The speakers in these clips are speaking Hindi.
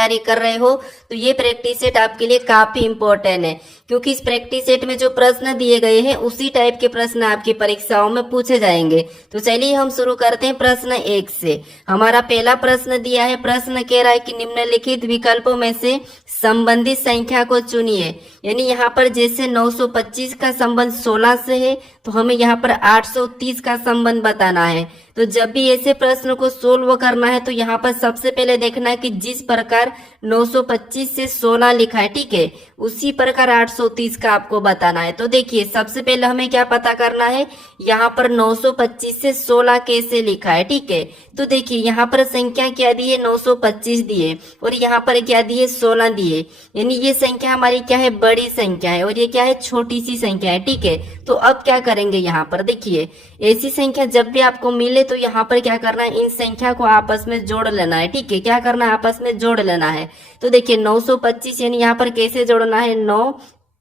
तैयारी कर रहे हो तो ये प्रैक्टिस सेट आपके लिए काफी इंपॉर्टेंट है, क्योंकि इस प्रैक्टिस सेट में जो प्रश्न दिए गए हैं उसी टाइप के प्रश्न आपकी परीक्षाओं में पूछे जाएंगे। तो चलिए हम शुरू करते हैं प्रश्न 1 से। हमारा पहला प्रश्न दिया है, प्रश्न कह रहा है कि निम्नलिखित विकल्पों में से संबंधित संख्या को चुनिए। यानी यहाँ पर जैसे 925 का संबंध 16 से है तो हमें यहाँ पर 830 का संबंध बताना है। तो जब भी ऐसे प्रश्न को सोल्व करना है तो यहाँ पर सबसे पहले देखना है कि जिस प्रकार 925 से 16 लिखा है, ठीक है, उसी प्रकार 830 का आपको बताना है। तो देखिए सबसे पहले हमें क्या पता करना है, यहाँ पर 925 से 16 कैसे लिखा है, ठीक है। तो देखिए यहाँ पर संख्या क्या दी है, 925 दिए और यहाँ पर क्या दिए, 16 दिए। यानी ये संख्या हमारी क्या है, बड़ी संख्या है और ये क्या है, छोटी सी संख्या है, ठीक है। तो अब क्या करेंगे, यहाँ पर देखिए ऐसी संख्या जब भी आपको मिले तो यहाँ पर क्या करना है, इन संख्या को आपस में जोड़ लेना है, ठीक है। क्या करना है, आपस में जोड़ लेना है। तो देखिए 925 यानी यहाँ पर कैसे जोड़ना है, 9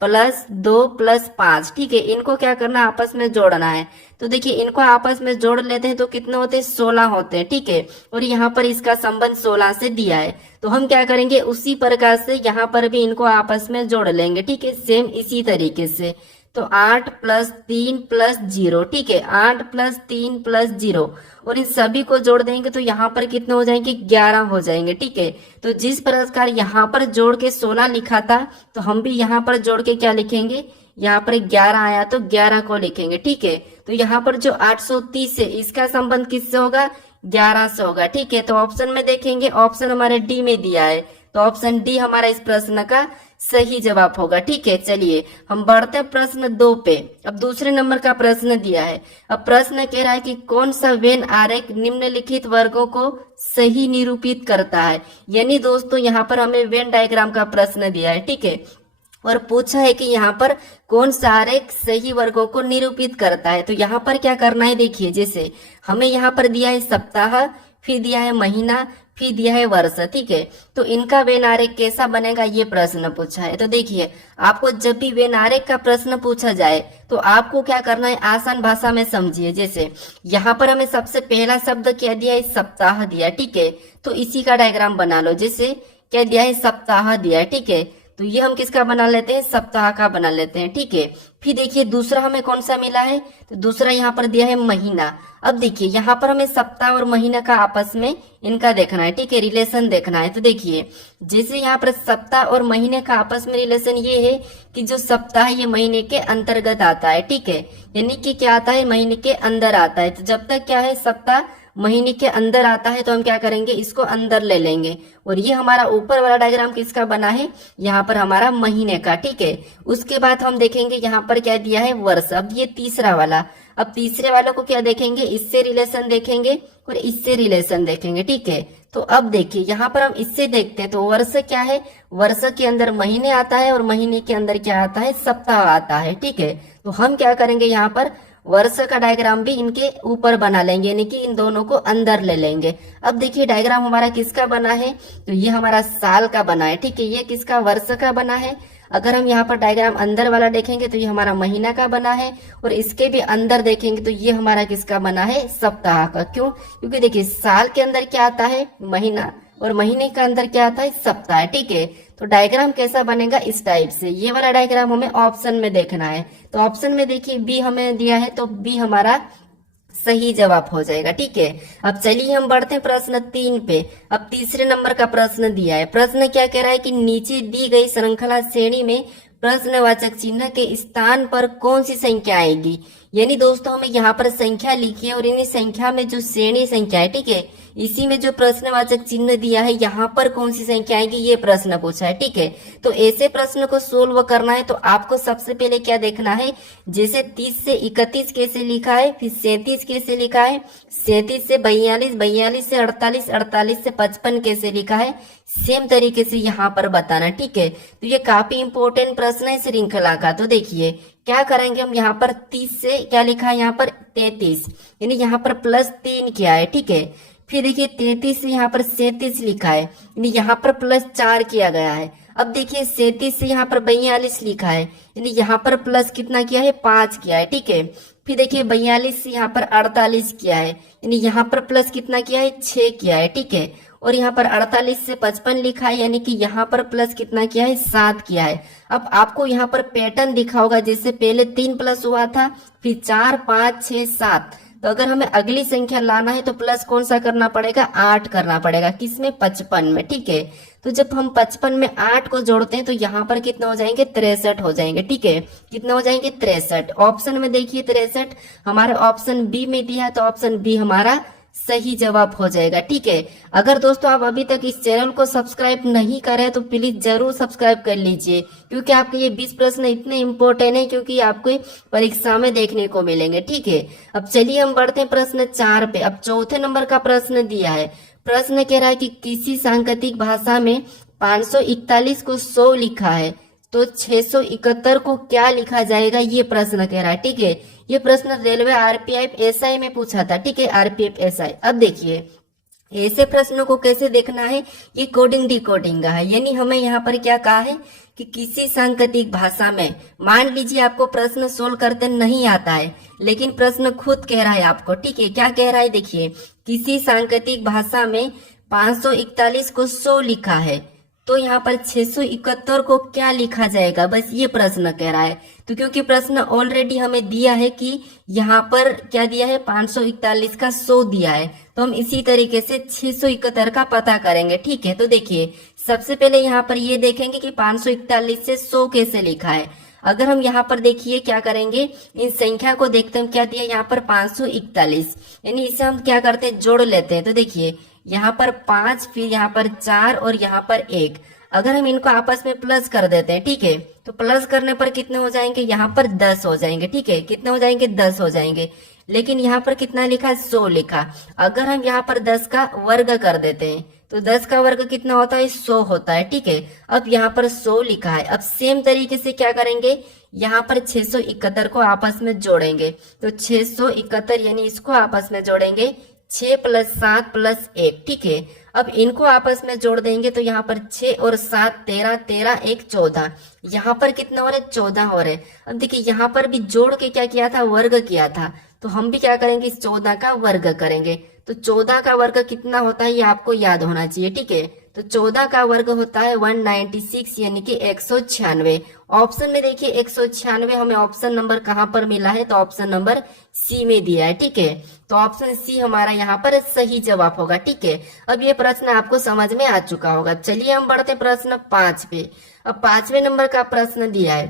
+ 2 + 5, ठीक है। इनको क्या करना है, आपस में जोड़ना है। तो देखिए इनको आपस में जोड़ लेते हैं तो कितने होते हैं, 16 होते हैं, ठीक है। और यहाँ पर इसका संबंध 16 से दिया है तो हम क्या करेंगे, उसी प्रकार से यहाँ पर भी इनको आपस में जोड़ लेंगे, ठीक है, सेम इसी तरीके से। तो 8 + 3 + 0, ठीक है, 8 + 3 + 0 और इन सभी को जोड़ देंगे तो यहाँ पर कितने हो जाएंगे, 11 हो जाएंगे, ठीक है। तो जिस प्रकार यहाँ पर जोड़ के 16 लिखा था तो हम भी यहाँ पर जोड़ के क्या लिखेंगे, यहाँ पर 11 आया तो 11 को लिखेंगे, ठीक है। तो यहाँ पर जो 830 है इसका संबंध किससे होगा, 11 से होगा, ठीक है। तो ऑप्शन में देखेंगे, ऑप्शन हमारे डी में दिया है तो ऑप्शन डी हमारा इस प्रश्न का सही जवाब होगा, ठीक है। चलिए हम बढ़ते हैं प्रश्न 2 पे। अब दूसरे नंबर का प्रश्न दिया है। अब प्रश्न कह रहा है कि कौन सा वेन आरेख निम्नलिखित वर्गों को सही निरूपित करता है। यानी दोस्तों यहाँ पर हमें वेन डायग्राम का प्रश्न दिया है, ठीक है, और पूछा है कि यहाँ पर कौन सा आरेख सही वर्गों को निरूपित करता है। तो यहाँ पर क्या करना है, देखिए जैसे हमें यहाँ पर दिया है सप्ताह, फिर दिया है महीना, फिर दिया है वर्ष, ठीक है। तो इनका वेन आरेख कैसा बनेगा, ये प्रश्न पूछा है। तो देखिए आपको जब भी वेन आरेख का प्रश्न पूछा जाए तो आपको क्या करना है, आसान भाषा में समझिए। जैसे यहाँ पर हमें सबसे पहला शब्द क्या दिया है, सप्ताह दिया, ठीक है। तो इसी का डायग्राम बना लो। जैसे क्या दिया है, सप्ताह दिया है, ठीक है। तो ये हम किसका बना लेते हैं, सप्ताह का बना लेते हैं, ठीक है। फिर देखिए दूसरा हमें कौन सा मिला है, तो दूसरा यहाँ पर दिया है महीना। अब देखिए यहाँ पर हमें सप्ताह और महीना का आपस में इनका देखना है, ठीक है, रिलेशन देखना है। तो देखिए जैसे यहाँ पर सप्ताह और महीने का आपस में रिलेशन ये है कि जो सप्ताह ये महीने के अंतर्गत आता है, ठीक है, यानी कि क्या आता है, महीने के अंदर आता है। तो जब तक क्या है, सप्ताह महीने के अंदर आता है तो हम क्या करेंगे, इसको अंदर ले लेंगे। और ये हमारा ऊपर वाला डायग्राम किसका बना है, यहाँ पर हमारा महीने का, ठीक है। उसके बाद हम देखेंगे यहाँ पर क्या दिया है, वर्ष। अब ये तीसरा वाला, अब तीसरे वाले को क्या देखेंगे, इससे रिलेशन देखेंगे और इससे रिलेशन देखेंगे, ठीक है। तो अब देखिए यहाँ पर हम इससे देखते हैं तो वर्ष क्या है, वर्ष के अंदर महीने आता है और महीने के अंदर क्या आता है, सप्ताह आता है, ठीक है। तो हम क्या करेंगे, यहाँ पर वर्ष का डायग्राम भी इनके ऊपर बना लेंगे, यानी कि इन दोनों को अंदर ले लेंगे। अब देखिए डायग्राम हमारा किसका बना है, तो ये हमारा साल का बना है, ठीक है। ये किसका, वर्ष का बना है। अगर हम यहाँ पर डायग्राम अंदर वाला देखेंगे तो ये हमारा महीना का बना है और इसके भी अंदर देखेंगे तो ये हमारा किसका बना है, सप्ताह का। क्यों, क्योंकि देखिए साल के अंदर क्या आता है, महीना, और महीने का अंदर क्या आता है, सप्ताह, ठीक है। तो डायग्राम कैसा बनेगा, इस टाइप से। ये वाला डायग्राम हमें ऑप्शन में देखना है। तो ऑप्शन में देखिए बी हमें दिया है तो बी हमारा सही जवाब हो जाएगा, ठीक है। अब चलिए हम बढ़ते हैं प्रश्न 3 पे। अब तीसरे नंबर का प्रश्न दिया है। प्रश्न क्या कह रहा है कि नीचे दी गई श्रृंखला श्रेणी में प्रश्नवाचक चिन्ह के स्थान पर कौन सी संख्या आएगी। यानी दोस्तों हमें यहाँ पर संख्या लिखी है और इन्हीं संख्या में जो श्रेणी संख्या है, ठीक है, इसी में जो प्रश्नवाचक चिन्ह दिया है यहाँ पर कौन सी संख्या आएगी, ये प्रश्न पूछा है, ठीक है। तो ऐसे प्रश्न को सोल्व करना है तो आपको सबसे पहले क्या देखना है, जैसे 30 से 31 कैसे लिखा है, फिर 37 कैसे लिखा है, 37 से 42, 42 से 48, 48 से 55 कैसे लिखा है, सेम तरीके से यहाँ पर बताना, ठीक है। तो ये काफी इंपॉर्टेंट प्रश्न है श्रृंखला का। तो देखिए क्या करेंगे हम, यहाँ पर 30 से क्या लिखा है, यहाँ पर 33, यानी यहाँ पर +3 किया है, ठीक है। फिर देखिए 33 से यहाँ पर 37 लिखा है, यानी यहाँ पर +4 किया गया है। अब देखिए 37 से यहाँ पर 42 लिखा है, यानी यहाँ पर प्लस कितना किया है, 5 किया है, ठीक है। फिर देखिए 42 से यहाँ पर 48 किया है, यानी यहाँ पर प्लस कितना किया है, 6 किया है, ठीक है। और यहाँ पर 48 से 55 लिखा है, यानी कि यहाँ पर प्लस कितना किया है, 7 किया है। अब आपको यहाँ पर पैटर्न दिखा होगा, जैसे पहले 3 प्लस हुआ था, फिर 4, 5, 6, 7। तो अगर हमें अगली संख्या लाना है तो प्लस कौन सा करना पड़ेगा, 8 करना पड़ेगा। किसमें, 55 में। ठीक है, तो जब हम 55 में 8 को जोड़ते हैं तो यहाँ पर कितना हो जाएंगे, 63 हो जाएंगे। ठीक है, कितना हो जाएंगे, 63। ऑप्शन में देखिए 63 हमारे ऑप्शन बी में दिया है, तो ऑप्शन बी हमारा सही जवाब हो जाएगा। ठीक है, अगर दोस्तों आप अभी तक इस चैनल को सब्सक्राइब नहीं करे तो प्लीज जरूर सब्सक्राइब कर लीजिए, क्योंकि आपके ये 20 प्रश्न इतने इम्पोर्टेंट है, क्योंकि आपको परीक्षा में देखने को मिलेंगे। ठीक है, अब चलिए हम बढ़ते हैं प्रश्न 4 पे। अब चौथे नंबर का प्रश्न दिया है। प्रश्न कह रहा है कि किसी सांकेतिक भाषा में 541 को 100 लिखा है, तो 671 को क्या लिखा जाएगा, ये प्रश्न कह रहा है। ठीक है, ये प्रश्न रेलवे आरपीएफ एसआई में पूछा था। ठीक है, आरपीएफ एसआई। अब देखिए ऐसे प्रश्नों को कैसे देखना है, ये कोडिंग डिकोडिंग का है। यानी हमें यहाँ पर क्या कहा है कि किसी सांकेतिक भाषा में, मान लीजिए आपको प्रश्न सोल्व करते नहीं आता है, लेकिन प्रश्न खुद कह रहा है आपको। ठीक है, क्या कह रहा है, देखिए किसी सांकेतिक भाषा में 541 को 100 लिखा है, तो यहाँ पर 671 को क्या लिखा जाएगा, बस ये प्रश्न कह रहा है। तो क्योंकि प्रश्न ऑलरेडी हमें दिया है कि यहाँ पर क्या दिया है, 541 का 100 दिया है, तो हम इसी तरीके से 671 का पता करेंगे। ठीक है, तो देखिए सबसे पहले यहाँ पर ये देखेंगे कि 541 से 100 कैसे लिखा है। अगर हम यहाँ पर देखिए क्या करेंगे, इन संख्या को देखते हैं क्या दिया यहाँ पर 541, यानी इसे हम क्या करते हैं, जोड़ लेते हैं। तो देखिए यहाँ पर 5, फिर यहाँ पर 4 और यहाँ पर 1। अगर हम इनको आपस में प्लस कर देते हैं, ठीक है, तो प्लस करने पर कितने हो जाएंगे, यहाँ पर 10 हो जाएंगे। ठीक है, कितने हो जाएंगे, 10 हो जाएंगे। लेकिन यहाँ पर कितना लिखा, 100 लिखा। अगर हम यहाँ पर 10 का वर्ग कर देते हैं तो 10 का वर्ग कितना होता है, 100 होता है। ठीक है, अब यहाँ पर 100 लिखा है। अब सेम तरीके से क्या करेंगे, यहाँ पर 671 को आपस में जोड़ेंगे। तो 671 यानी इसको आपस में जोड़ेंगे, 6 + 7 + 1। ठीक है, अब इनको आपस में जोड़ देंगे तो यहाँ पर 6 और 7 13, 13 1 14। यहाँ पर कितना हो रहा है, 14 हो रहे। अब देखिए यहाँ पर भी जोड़ के क्या किया था, वर्ग किया था, तो हम भी क्या करेंगे, इस 14 का वर्ग करेंगे। तो 14 का वर्ग कितना होता है, ये आपको याद होना चाहिए। ठीक है, तो 14 का वर्ग होता है 196, यानी कि 196। ऑप्शन में देखिए 196 हमें ऑप्शन नंबर कहाँ पर मिला है, तो ऑप्शन नंबर सी में दिया है। ठीक है, तो ऑप्शन सी हमारा यहाँ पर सही जवाब होगा। ठीक है, अब ये प्रश्न आपको समझ में आ चुका होगा। चलिए हम बढ़ते प्रश्न 5 पे। अब 5वें नंबर का प्रश्न दिया है।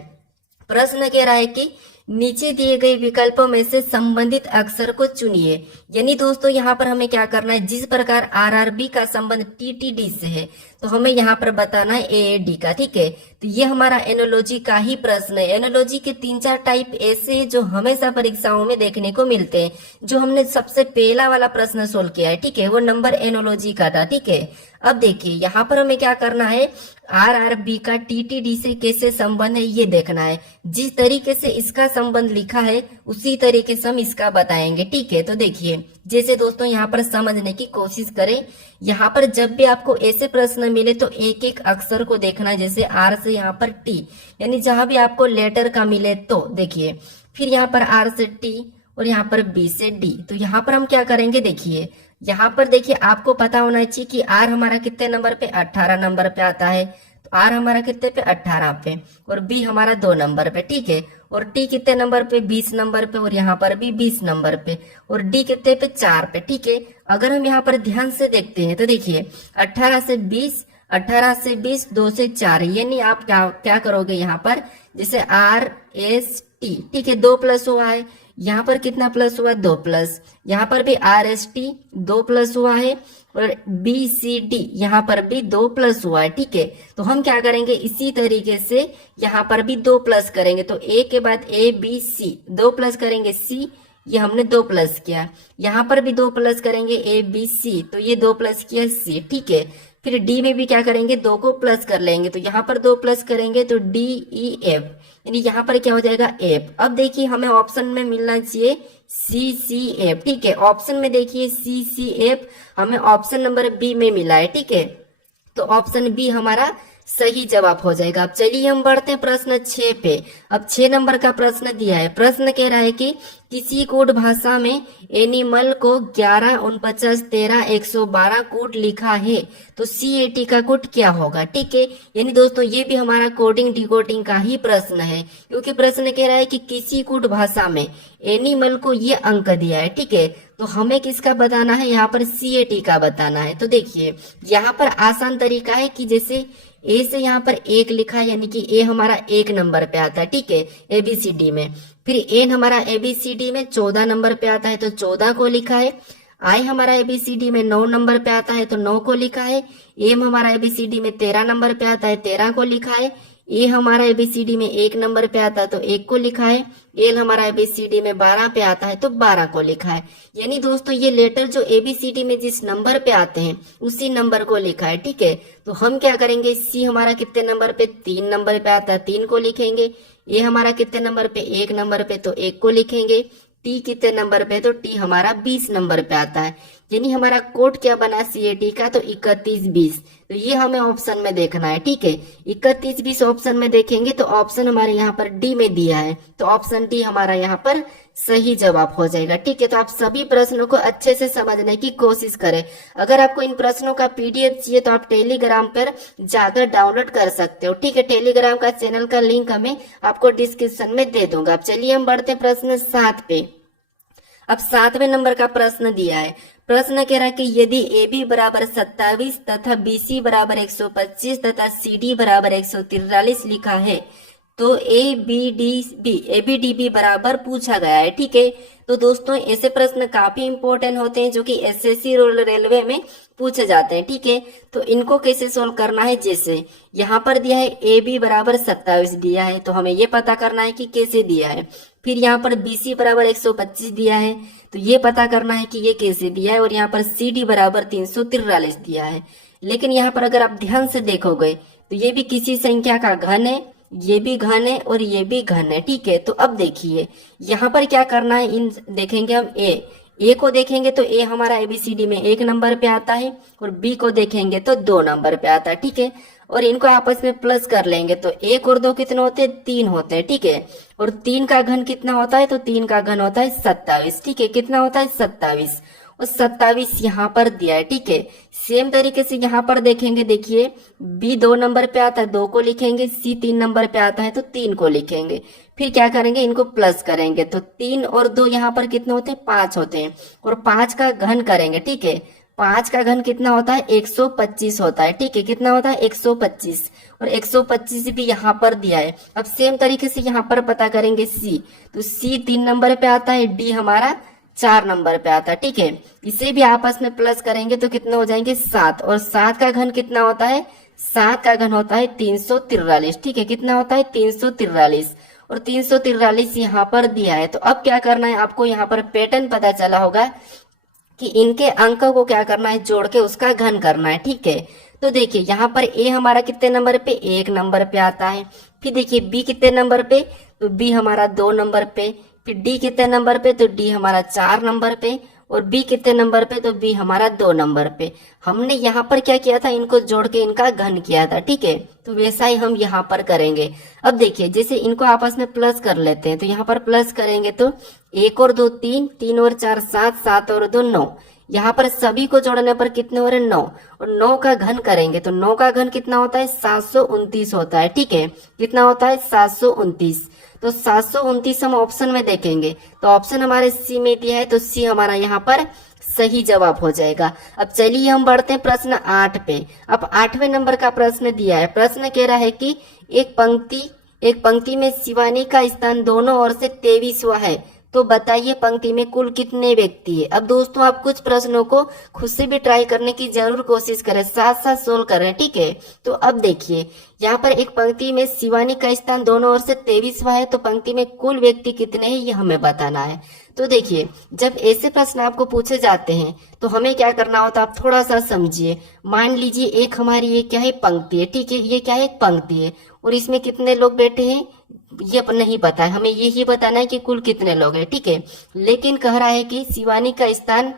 प्रश्न कह रहा है कि नीचे दिए गए विकल्पों में से संबंधित अक्षर को चुनिए। यानी दोस्तों यहाँ पर हमें क्या करना है, जिस प्रकार आरआरबी का संबंध टीटीडी से है, तो हमें यहाँ पर बताना है एएडी का। ठीक है, तो ये हमारा एनोलॉजी का ही प्रश्न है। एनोलॉजी के 3-4 टाइप ऐसे हैं जो हमेशा परीक्षाओं में देखने को मिलते हैं। जो हमने सबसे पहला वाला प्रश्न सोल्व किया है, ठीक है, वो नंबर एनोलॉजी का था। ठीक है, अब देखिए यहाँ पर हमें क्या करना है, आरआरबी का टीटीडी से कैसे संबंध है ये देखना है। जिस तरीके से इसका संबंध लिखा है उसी तरीके से हम इसका बताएंगे। ठीक है, तो देखिए जैसे दोस्तों यहाँ पर समझने की कोशिश करें। यहाँ पर जब भी आपको ऐसे प्रश्न मिले तो एक एक अक्षर को देखना है, जैसे आर से यहाँ पर टी, यानी जहां भी आपको लेटर का मिले तो देखिए, फिर यहाँ पर आर से टी और यहाँ पर बी से डी। तो यहाँ पर हम क्या करेंगे, देखिए यहाँ पर देखिए आपको पता होना चाहिए कि आर हमारा कितने नंबर पे, 18 नंबर पे आता है। तो आर हमारा कितने पे, 18 पे, और बी हमारा 2 नंबर पे। ठीक है, और टी कितने नंबर पे, 20 नंबर पे, और यहाँ पर भी 20 नंबर पे, और डी कितने पे, 4 पे। ठीक है, अगर हम यहाँ पर ध्यान से देखते हैं तो देखिए 18 से 20, 18 से 20, 2 से 4, यानी आप क्या करोगे यहाँ पर, जैसे आर एस टी, ठीक है, 2 प्लस हुआ है, यहाँ पर कितना प्लस हुआ, 2 प्लस, यहाँ पर भी आर एस टी 2 प्लस हुआ है, और बी सी डी यहाँ पर भी 2 प्लस हुआ है। ठीक है, तो हम क्या करेंगे, इसी तरीके से यहाँ पर भी 2 प्लस करेंगे। तो ए के बाद ए बी सी 2 प्लस करेंगे, सी ये हमने 2 प्लस किया, यहाँ पर भी 2 प्लस करेंगे ए बी सी, तो ये 2 प्लस किया सी। ठीक है, फिर डी में भी क्या करेंगे, 2 को प्लस कर लेंगे, तो यहाँ पर 2 प्लस करेंगे तो डी ई एफ, यानी यहाँ पर क्या हो जाएगा, एफ। अब देखिए हमें ऑप्शन में मिलना चाहिए सी सी एफ। ठीक है, ऑप्शन में देखिए सी सी एफ हमें ऑप्शन नंबर बी में मिला है। ठीक है, तो ऑप्शन बी हमारा सही जवाब हो जाएगा। अब चलिए हम बढ़ते हैं प्रश्न 6 पे। अब 6 नंबर का प्रश्न दिया है। प्रश्न कह रहा है कि किसी कोड भाषा में एनिमल को 11, 49, 13, 112 कोड लिखा है तो CAT का कोड क्या होगा। ठीक है, यानी दोस्तों ये भी हमारा कोडिंग डिकोडिंग का ही प्रश्न है, क्योंकि प्रश्न कह रहा है कि किसी कोड भाषा में एनिमल को ये अंक दिया है। ठीक है, तो हमें किसका बताना है, यहाँ पर CAT का बताना है। तो देखिए यहाँ पर आसान तरीका है कि जैसे ए से यहाँ पर 1 लिखा है, यानी कि ए हमारा 1 नंबर पे आता है। ठीक है, ABCD में। फिर एन हमारा ABCD में 14 नंबर पे आता है तो 14 को लिखा है। आई हमारा ABCD में 9 नंबर पे आता है तो 9 को लिखा है। एम हमारा ABCD में 13 नंबर पे आता है, 13 को लिखा है। ए हमारा ABCD में 1 नंबर पे आता है तो 1 को लिखा है। एल हमारा ABCD में 12 पे आता है तो 12 को लिखा है। यानी दोस्तों ये लेटर जो ABCD में जिस नंबर पे आते हैं उसी नंबर को लिखा है। ठीक है, तो हम क्या करेंगे, सी हमारा कितने नंबर पे, 3 नंबर पे आता है, 3 को लिखेंगे। ए हमारा कितने नंबर पे, 1 नंबर पे तो 1 को लिखेंगे। टी कितने नंबर पे, तो टी हमारा 20 नंबर पे आता है। यानी हमारा कोड क्या बना CAT का, तो 3120। तो ये हमें ऑप्शन में देखना है। ठीक है, 3120 ऑप्शन में देखेंगे तो ऑप्शन हमारे यहाँ पर डी में दिया है, तो ऑप्शन डी हमारा यहाँ पर सही जवाब हो जाएगा। ठीक है, तो आप सभी प्रश्नों को अच्छे से समझने की कोशिश करें। अगर आपको इन प्रश्नों का PDF चाहिए तो आप टेलीग्राम पर जाकर डाउनलोड कर सकते हो। ठीक है, टेलीग्राम का चैनल का लिंक हमें आपको डिस्क्रिप्शन में दे दूंगा। अब चलिए हम बढ़ते हैं प्रश्न 7 पे। अब 7वें नंबर का प्रश्न दिया है। प्रश्न कह रहा है कि यदि AB बराबर 27 तथा BC बराबर 125 तथा CD बराबर 143 लिखा है तो ABDB बराबर पूछा गया है। ठीक है, तो दोस्तों ऐसे प्रश्न काफी इंपॉर्टेंट होते हैं जो कि SSC रेलवे में पूछे जाते हैं। ठीक है, तो इनको कैसे सोल्व करना है, जैसे यहाँ पर दिया है AB बराबर 27 दिया है तो हमें ये पता करना है कि कैसे दिया है। फिर यहाँ पर BC बराबर 125 दिया है तो ये पता करना है कि ये कैसे दिया है। और यहाँ पर CD बराबर 343 दिया है। लेकिन यहाँ पर अगर आप ध्यान से देखोगे तो ये भी किसी संख्या का घन है, ये भी घन है और ये भी घन है। ठीक है, तो अब देखिए यहाँ पर क्या करना है, इन देखेंगे हम ए को देखेंगे तो ए हमारा ABCD में 1 नंबर पे आता है और B को देखेंगे तो 2 नंबर पे आता है। ठीक है, और इनको आपस में प्लस कर लेंगे तो 1 और 2 कितने होते हैं, 3 होते हैं। ठीक है, और 3 का घन कितना होता है, तो 3 का घन होता है 27। ठीक है, कितना होता है 27 और 27 यहाँ पर दिया है। ठीक है, सेम तरीके से यहाँ पर देखेंगे, देखिए B 2 नंबर पे आता है, 2 को लिखेंगे। C 3 नंबर पे आता है तो 3 को लिखेंगे। फिर क्या करेंगे, इनको प्लस करेंगे तो 3 और 2 यहाँ पर कितने होते हैं, 5 होते हैं और 5 का घन करेंगे। ठीक है, 5 का घन कितना होता है, 125 होता है। ठीक है, कितना होता है 125 और 125 भी यहाँ पर दिया है। अब सेम तरीके से यहाँ पर पता करेंगे C, तो C 3 नंबर पे आता है, D हमारा 4 नंबर पे आता है। ठीक है, इसे भी आपस में प्लस करेंगे तो कितने हो जाएंगे 7 और 7 का घन कितना होता है, 7 का घन होता है 343। ठीक है, कितना होता है 343 और 343 यहाँ पर दिया है। तो अब क्या करना है, आपको यहाँ पर पैटर्न पता चला होगा कि इनके अंकों को क्या करना है, जोड़ के उसका घन करना है। ठीक है, तो देखिए यहाँ पर A हमारा कितने नंबर पे, 1 नंबर पे आता है। फिर देखिए B कितने नंबर पे, तो B हमारा 2 नंबर पे। फिर D कितने नंबर पे, तो D हमारा 4 नंबर पे और B कितने नंबर पे, तो B हमारा 2 नंबर पे। हमने यहाँ पर क्या किया था, इनको जोड़ के इनका घन किया था। ठीक है, तो वैसा ही हम यहाँ पर करेंगे। अब देखिए जैसे इनको आपस में प्लस कर लेते हैं तो यहाँ पर प्लस करेंगे तो 1 और 2 3, 3 और 4 7, 7 और 2 9। यहाँ पर सभी को जोड़ने पर कितने हो रहे, 9 और 9 का घन करेंगे तो 9 का घन कितना होता है, 729 होता है। ठीक है, कितना होता है 729। तो 729 हम ऑप्शन में देखेंगे तो ऑप्शन हमारे C में दिया है तो C हमारा यहाँ पर सही जवाब हो जाएगा। अब चलिए हम बढ़ते हैं प्रश्न 8 पे। अब 8वें नंबर का प्रश्न दिया है। प्रश्न कह रहा है कि एक पंक्ति में शिवानी का स्थान दोनों ओर से 23वां है तो बताइए पंक्ति में कुल कितने व्यक्ति है। अब दोस्तों आप कुछ प्रश्नों को खुद से भी ट्राई करने की जरूर कोशिश करें, साथ साथ सोल्व करें। ठीक है, तो अब देखिए यहाँ पर एक पंक्ति में शिवानी का स्थान दोनों ओर से 23वां है तो पंक्ति में कुल व्यक्ति कितने हैं ये हमें बताना है। तो देखिए जब ऐसे प्रश्न आपको पूछे जाते हैं तो हमें क्या करना होता है, आप थोड़ा सा समझिए। मान लीजिए एक हमारी ये क्या है, पंक्ति है। ठीक है, ये क्या है, एक पंक्ति है और इसमें कितने लोग बैठे हैं ये नहीं पता है, हमें यही बताना है कि कुल कितने लोग हैं। ठीक है, लेकिन कह रहा है कि शिवानी का स्थान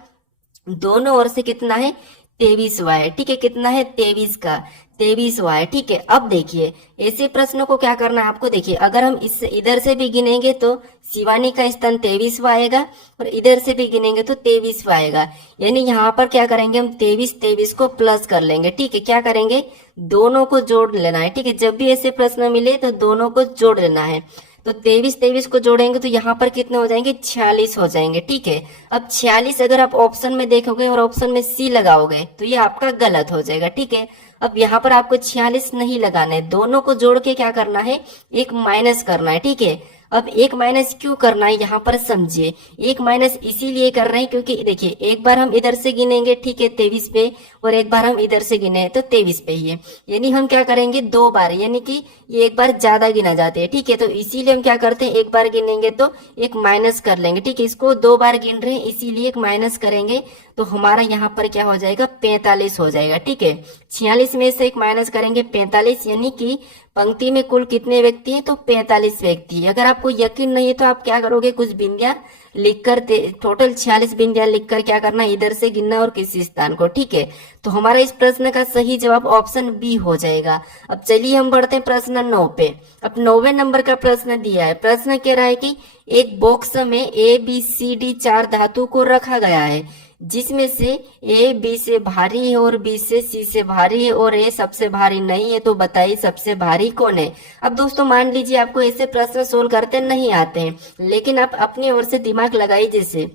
दोनों ओर से कितना है, 23वां है। ठीक है, कितना है 23 का। 23वां है। ठीक है, अब देखिए ऐसे प्रश्नों को क्या करना है आपको। देखिए अगर हम इस इधर से भी गिनेंगे तो शिवानी का स्तन 23वां आएगा और इधर से भी गिनेंगे तो 23वां आएगा। यानी यहाँ पर क्या करेंगे हम 23 को प्लस कर लेंगे। ठीक है, क्या करेंगे दोनों को जोड़ लेना है। ठीक है, जब भी ऐसे प्रश्न मिले तो दोनों को जोड़ लेना है। तो 23 को जोड़ेंगे तो यहाँ पर कितने हो जाएंगे 46 हो जाएंगे। ठीक है, अब 46 अगर आप ऑप्शन में देखोगे और ऑप्शन में सी लगाओगे तो ये आपका गलत हो जाएगा। ठीक है, अब यहाँ पर आपको 46 नहीं लगाना है, दोनों को जोड़ के क्या करना है एक माइनस करना है। ठीक है, अब एक माइनस क्यों करना है यहाँ पर समझिए। एक माइनस इसीलिए कर रहे हैं क्योंकि देखिए एक बार हम इधर से गिनेंगे ठीक है 23 पे, और एक बार हम इधर से गिने तो 23 पे ही है। यानी हम क्या करेंगे 2 बार, यानी कि ये एक बार ज्यादा गिना जाते हैं। ठीक है, तो इसीलिए हम क्या करते हैं एक बार गिनेंगे तो एक माइनस कर लेंगे। ठीक है, इसको 2 बार गिन रहे हैं इसीलिए एक माइनस करेंगे तो हमारा यहाँ पर क्या हो जाएगा 45 हो जाएगा। ठीक है, 46 में से एक माइनस करेंगे 45, यानी कि पंक्ति में कुल कितने व्यक्ति हैं तो 45 व्यक्ति है। अगर आपको यकीन नहीं है तो आप क्या करोगे कुछ बिंदिया लिखकर टोटल 46 बिंदिया लिखकर क्या करना इधर से गिनना और किसी स्थान को। ठीक है, तो हमारा इस प्रश्न का सही जवाब ऑप्शन बी हो जाएगा। अब चलिए हम बढ़ते हैं प्रश्न 9 पे। अब 9वें नंबर का प्रश्न दिया है। प्रश्न कह रहा है कि एक बॉक्स में ए बी सी डी 4 धातु को रखा गया है जिसमें से ए बी से भारी है और बी से सी से भारी है और ए सबसे भारी नहीं है, तो बताइए सबसे भारी कौन है। अब दोस्तों मान लीजिए आपको ऐसे प्रश्न सोल्व करते नहीं आते हैं, लेकिन आप अपनी ओर से दिमाग लगाइए। जैसे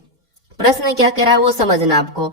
प्रश्न क्या कह रहा है वो समझना आपको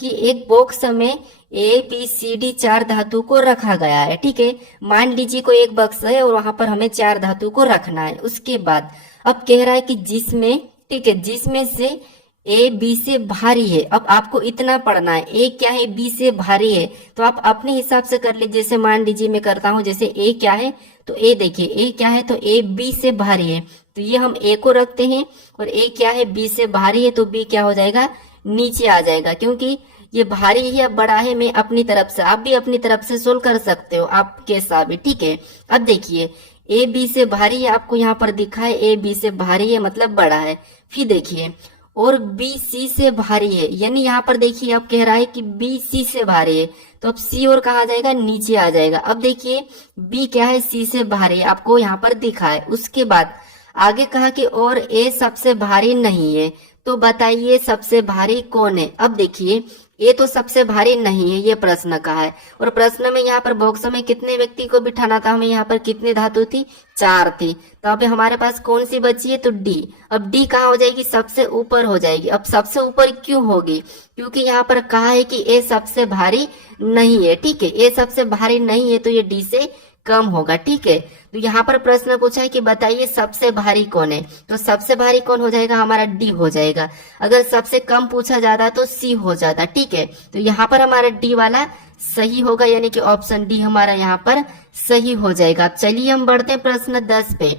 कि एक बॉक्स में ए बी सी डी 4 धातु को रखा गया है। ठीक है, मान लीजिए कोई एक बक्स है और वहां पर हमें 4 धातु को रखना है। उसके बाद अब कह रहा है कि जिसमें ठीक है जिसमें से ए बी से भारी है। अब आपको इतना पढ़ना है ए क्या है बी से भारी है, तो आप अपने हिसाब से कर लीजिए। जैसे मान लीजिए मैं करता हूं, जैसे ए क्या है तो ए देखिए ए क्या है तो ए बी से भारी है, तो ये हम ए को रखते हैं, और ए क्या है बी से भारी है तो बी क्या हो जाएगा नीचे आ जाएगा, क्योंकि ये भारी है बड़ा है। मैं अपनी तरफ से, आप भी अपनी तरफ से सोल्व कर सकते हो आपके हिसाब भी। ठीक है, अब देखिए ए बी से भारी है, आपको यहाँ पर दिखा है ए बी से भारी है मतलब बड़ा है। फिर देखिए और बी सी से भारी है, यानी यहाँ पर देखिए अब कह रहा है कि बी सी से भारी है, तो अब सी और कहा जाएगा नीचे आ जाएगा। अब देखिए बी क्या है सी से भारी है, आपको यहाँ पर दिखा है। उसके बाद आगे कहा कि और ए सबसे भारी नहीं है, तो बताइए सबसे भारी कौन है। अब देखिए ये तो सबसे भारी नहीं है, ये प्रश्न का है, और प्रश्न में यहाँ पर बॉक्स में कितने व्यक्ति को बिठाना था हमें, यहाँ पर कितने धातु थी 4 थी, तो अब हमारे पास कौन सी बची है तो डी। अब डी कहाँ हो जाएगी सबसे ऊपर हो जाएगी। अब सबसे ऊपर क्यों होगी, क्योंकि यहाँ पर कहा है कि ए सबसे भारी नहीं है। ठीक है, ए सबसे भारी नहीं है तो ये डी से कम होगा। ठीक है, तो यहाँ पर प्रश्न पूछा है कि बताइए सबसे भारी कौन है, तो सबसे भारी कौन हो जाएगा हमारा डी हो जाएगा। अगर सबसे कम पूछा जाता तो सी हो जाता। ठीक है, तो यहाँ पर हमारा डी वाला सही होगा, यानी कि ऑप्शन डी हमारा यहाँ पर सही हो जाएगा। अब चलिए हम बढ़ते हैं प्रश्न 10 पे।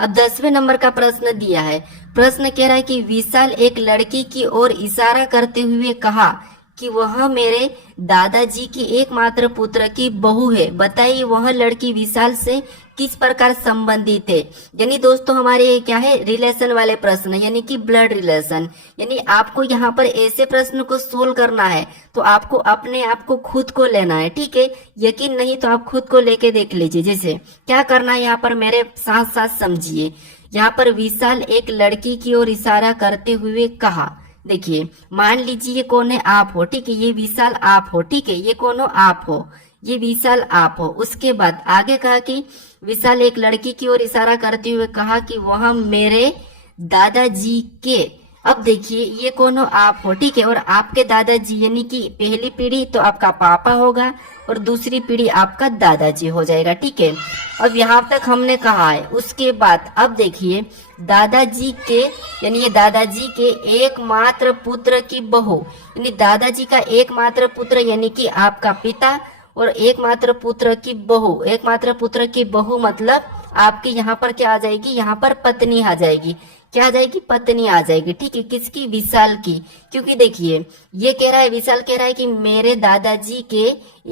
अब 10वें नंबर का प्रश्न दिया है। प्रश्न कह रहा है कि विशाल एक लड़की की ओर इशारा करते हुए कहा कि वह मेरे दादाजी की एकमात्र पुत्र की बहू है, बताइए वह लड़की विशाल से किस प्रकार संबंधित है। यानी दोस्तों हमारे ये क्या है रिलेशन वाले प्रश्न, यानी कि ब्लड रिलेशन। यानी आपको यहाँ पर ऐसे प्रश्न को सोल्व करना है तो आपको अपने आप को खुद को लेना है। ठीक है, यकीन नहीं तो आप खुद को लेके देख लीजिए। जैसे क्या करना है यहाँ पर मेरे साथ साथ समझिए। यहाँ पर विशाल एक लड़की की ओर इशारा करते हुए कहा, देखिए मान लीजिए ये कौन है आप हो। ठीक है, ये विशाल आप हो। ठीक है, ये कौन हो आप हो, ये विशाल आप हो। उसके बाद आगे कहा कि विशाल एक लड़की की ओर इशारा करते हुए कहा कि वह मेरे दादाजी के। अब देखिए ये कौन हो आप हो। ठीक है, और आपके दादाजी यानी कि पहली पीढ़ी तो आपका पापा होगा और दूसरी पीढ़ी आपका दादाजी हो जाएगा। ठीक है, अब यहाँ तक हमने कहा है। उसके बाद अब देखिए दादाजी के, यानी ये दादाजी के एकमात्र पुत्र की बहू, यानी दादाजी का एकमात्र पुत्र यानी कि आपका पिता, और एकमात्र पुत्र की बहू, एकमात्र पुत्र की बहू मतलब आपकी यहाँ पर क्या आ जाएगी, यहाँ पर पत्नी आ जाएगी। क्या आ जाएगी पत्नी आ जाएगी। ठीक है, किसकी विशाल की, क्योंकि देखिए ये कह रहा है विशाल कह रहा है कि मेरे दादाजी के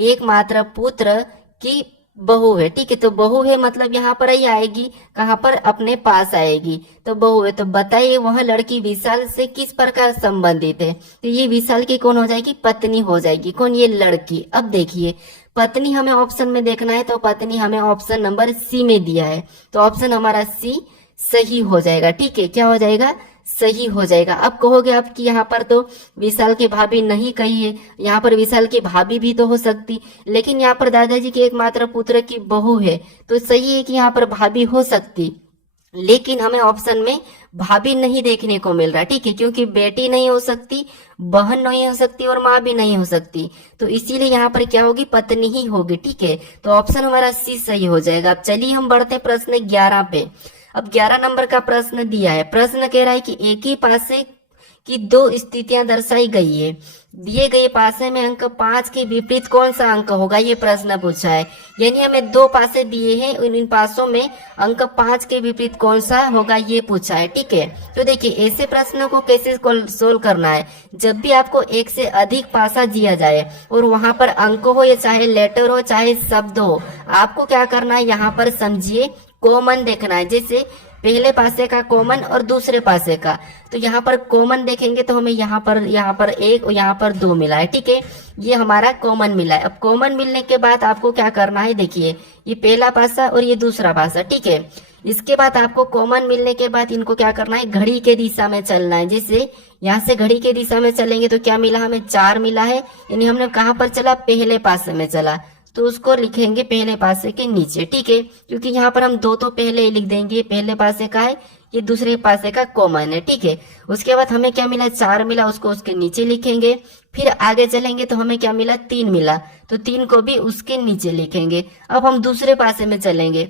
एकमात्र पुत्र की बहू है। ठीक है, तो बहू है मतलब यहाँ पर ही आएगी, कहाँ पर अपने पास आएगी, तो बहू है। तो बताइए वह लड़की विशाल से किस प्रकार संबंधित है, तो ये विशाल की कौन हो जाएगी पत्नी हो जाएगी। कौन, ये लड़की। अब देखिए पत्नी हमें ऑप्शन में देखना है, तो पत्नी हमें ऑप्शन नंबर सी में दिया है, तो ऑप्शन हमारा सी सही हो जाएगा। ठीक है, क्या हो जाएगा, सही हो जाएगा। अब कहोगे आप कि यहाँ पर तो विशाल की भाभी नहीं कही है, यहाँ पर विशाल की भाभी भी तो हो सकती, लेकिन यहाँ पर दादाजी के एकमात्र पुत्र की बहू है, तो सही है कि यहाँ पर भाभी हो सकती, लेकिन हमें ऑप्शन में भाभी नहीं देखने को मिल रहा। ठीक है, क्योंकि बेटी नहीं हो सकती, बहन नहीं हो सकती और माँ भी नहीं हो सकती, तो इसीलिए यहाँ पर क्या होगी, पत्नी ही होगी। ठीक है, तो ऑप्शन हमारा सी सही हो जाएगा। अब चलिए हम बढ़ते हैं प्रश्न 11 पे। अब 11 नंबर का प्रश्न दिया है। प्रश्न कह रहा है कि एक ही पासे की दो स्थितियां दर्शाई गई है, दिए गए पासे में अंक 5 के विपरीत कौन सा अंक होगा, ये प्रश्न पूछा है। यानी हमें दो पासे दिए हैं, इन पासों में अंक 5 के विपरीत कौन सा होगा, ये पूछा है। ठीक है, तो देखिए ऐसे प्रश्नों को कैसे सोल्व करना है। जब भी आपको एक से अधिक पासा दिया जाए और वहां पर अंक हो, या चाहे लेटर हो चाहे शब्द हो, आपको क्या करना है, यहाँ पर समझिए कॉमन देखना है। जैसे पहले पासे का कॉमन और दूसरे पासे का, तो यहाँ पर कॉमन देखेंगे तो हमें यहाँ पर एक और यहाँ पर दो मिला है। ठीक है, ये हमारा कॉमन मिला है। अब कॉमन मिलने के बाद आपको क्या करना है, देखिए ये पहला पासा और ये दूसरा पासा। ठीक है, इसके बाद आपको कॉमन मिलने के बाद इनको क्या करना है, घड़ी के दिशा में चलना है। जैसे यहाँ से घड़ी के दिशा में चलेंगे तो क्या मिला, हमें 4 मिला है, यानी हमने कहाँ पर चला, पहले पासे में चला, तो उसको लिखेंगे पहले पासे के नीचे। ठीक है, क्योंकि यहाँ पर हम दो तो पहले ही लिख देंगे, पहले पासे का है, ये दूसरे पासे का कॉमन है। ठीक है, उसके बाद हमें क्या मिला, 4 मिला, उसको उसके नीचे लिखेंगे। फिर आगे चलेंगे तो हमें क्या मिला, 3 मिला, तो 3 को भी उसके नीचे लिखेंगे। अब हम दूसरे पासे में चलेंगे,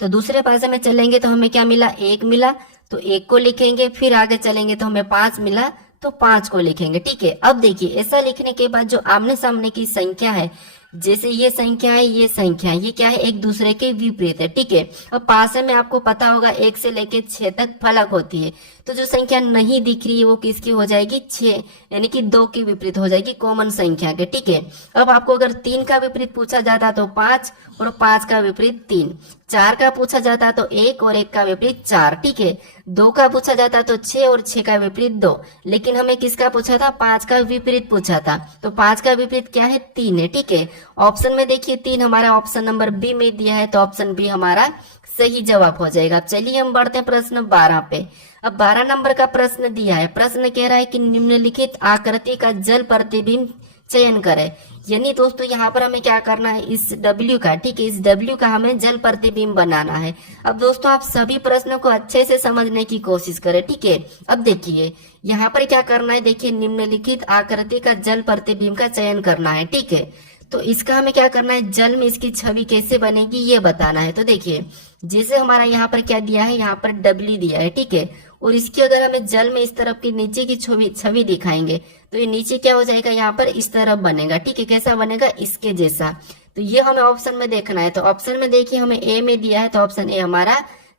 तो दूसरे पासे में चलेंगे तो हमें क्या मिला, 1 मिला, तो 1 को लिखेंगे। फिर आगे चलेंगे तो हमें 5 मिला, तो 5 को लिखेंगे। ठीक है, अब देखिए ऐसा लिखने के बाद जो आमने सामने की संख्या है, जैसे ये संख्या है, ये संख्या है, ये क्या है, एक दूसरे के विपरीत है। ठीक है, अब पासे में आपको पता होगा 1 से लेके 6 तक फलक होती है, तो जो संख्या नहीं दिख रही है वो किसकी हो जाएगी, 6, यानी कि 2 की विपरीत हो जाएगी कॉमन संख्या के। ठीक है, अब आपको अगर 3 का विपरीत पूछा जाता तो 5, और 5 का विपरीत 3, 4 का पूछा जाता तो 1 और 1 का विपरीत 4। ठीक है, 2 का पूछा जाता तो 6 और 6 का विपरीत 2, लेकिन हमें किसका पूछा था, 5 का विपरीत पूछा था, तो 5 का विपरीत क्या है, 3 है। ठीक है, ऑप्शन में देखिए 3 हमारा ऑप्शन नंबर बी में दिया है, तो ऑप्शन बी हमारा सही जवाब हो जाएगा। चलिए हम बढ़ते हैं प्रश्न 12 पे। अब 12 नंबर का प्रश्न दिया है। प्रश्न कह रहा है कि निम्नलिखित आकृति का जल प्रतिबिंब चयन करें। यानी दोस्तों यहाँ पर हमें क्या करना है, इस W का, ठीक है, इस W का हमें जल प्रतिबिंब बनाना है। अब दोस्तों आप सभी प्रश्नों को अच्छे से समझने की कोशिश करें। ठीक है, अब देखिए यहाँ पर क्या करना है, देखिए निम्नलिखित आकृति का जल प्रतिबिंब का चयन करना है। ठीक है, तो इसका हमें क्या करना है, जल में इसकी छवि कैसे बनेगी ये बताना है। तो देखिए जैसे हमारा यहाँ पर क्या दिया है, यहाँ पर W दिया है। ठीक है, और इसकी अगर हमें जल में इस तरफ की नीचे की छवि दिखाएंगे तो ये नीचे क्या हो जाएगा, यहाँ पर इस तरफ बनेगा। ठीक है, कैसा बनेगा, इसके जैसा। तो ये हमें ऑप्शन में देखना है, तो ऑप्शन में देखिए हमें ए में दिया है, तो ऑप्शन ए हमारा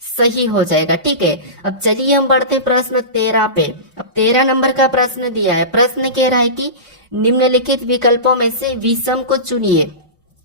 सही हो जाएगा। ठीक है, अब चलिए हम बढ़ते हैं प्रश्न 13 पे। अब 13 नंबर का प्रश्न दिया है। प्रश्न कह रहा है कि निम्नलिखित विकल्पों में से विषम को चुनिए।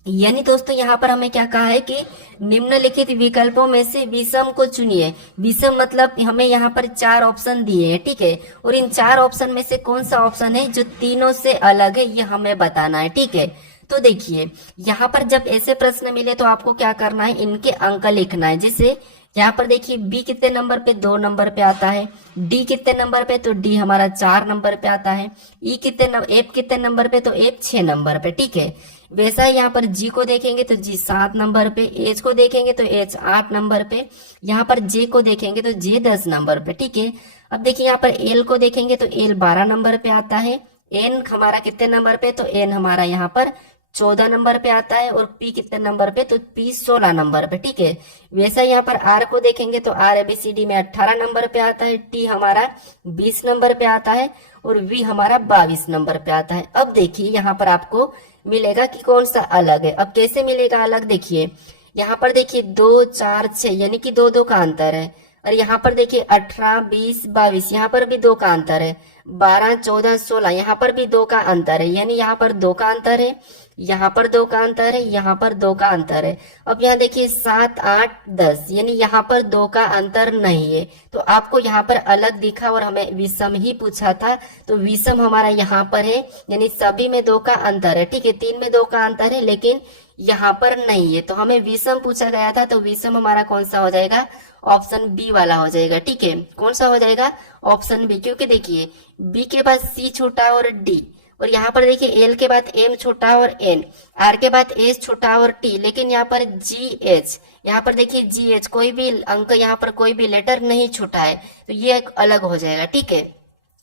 यानी दोस्तों यहाँ पर हमें क्या कहा है कि निम्नलिखित विकल्पों में से विषम को चुनिए। विषम मतलब हमें यहाँ पर 4 ऑप्शन दिए हैं। ठीक है, और इन 4 ऑप्शन में से कौन सा ऑप्शन है जो तीनों से अलग है, ये हमें बताना है। ठीक है, तो देखिए यहाँ पर जब ऐसे प्रश्न मिले तो आपको क्या करना है, इनके अंक लिखना है। जैसे यहाँ पर देखिए बी कितने नंबर पे, 2 नंबर पे आता है। डी कितने नंबर पे, तो डी हमारा 4 नंबर पे आता है। एफ कितने नंबर पे, तो एफ 6 नंबर पे। ठीक है, वैसा ही यहाँ पर जी को देखेंगे तो जी 7 नंबर पे, एच को देखेंगे तो एच 8 नंबर पे, यहाँ पर जे को देखेंगे तो जे 10 नंबर पे। ठीक है, अब देखिए यहाँ पर एल को देखेंगे तो एल 12 नंबर पे आता है। एन हमारा कितने नंबर पे, तो एन हमारा यहाँ पर 14 नंबर पे आता है। और पी कितने नंबर पे, तो पी 16 नंबर पे। ठीक है, वैसा यहाँ पर आर को देखेंगे तो आर एबीसीडी में 18 नंबर पे आता है। टी हमारा 20 नंबर पे आता है, और वी हमारा 22 नंबर पे आता है। अब देखिए यहाँ पर आपको मिलेगा कि कौन सा अलग है। अब कैसे मिलेगा अलग, देखिए यहाँ पर देखिए 2 4 6 यानी कि 2 2 का अंतर है। और यहाँ पर देखिए 18 20 22 यहाँ पर भी 2 का अंतर है। 12 14 16 यहाँ पर भी 2 का अंतर है, यानी यहाँ पर 2 का अंतर है। यहाँ पर 2 का अंतर है, यहाँ पर 2 का अंतर है। अब यहाँ देखिए 7, 8, 10, यानी यहाँ पर 2 का अंतर नहीं है। तो आपको यहाँ पर अलग दिखा और हमें विषम ही पूछा था, तो विषम हमारा यहाँ पर है, यानी सभी में 2 का अंतर है। ठीक है, 3 में 2 का अंतर है लेकिन यहाँ पर नहीं है, तो हमें विषम पूछा गया था, तो विषम हमारा कौन सा हो जाएगा, ऑप्शन बी वाला हो जाएगा। ठीक है, कौन सा हो जाएगा, ऑप्शन बी, क्योंकि देखिए बी के बाद सी छोटा और डी, और यहाँ पर देखिए एल के बाद एम छोटा और एन, आर के बाद एस छोटा और टी, लेकिन यहाँ पर जी एच, यहाँ पर देखिए जी एच, कोई भी अंक, यहाँ पर कोई भी लेटर नहीं छूटा है, तो ये एक अलग हो जाएगा। ठीक है,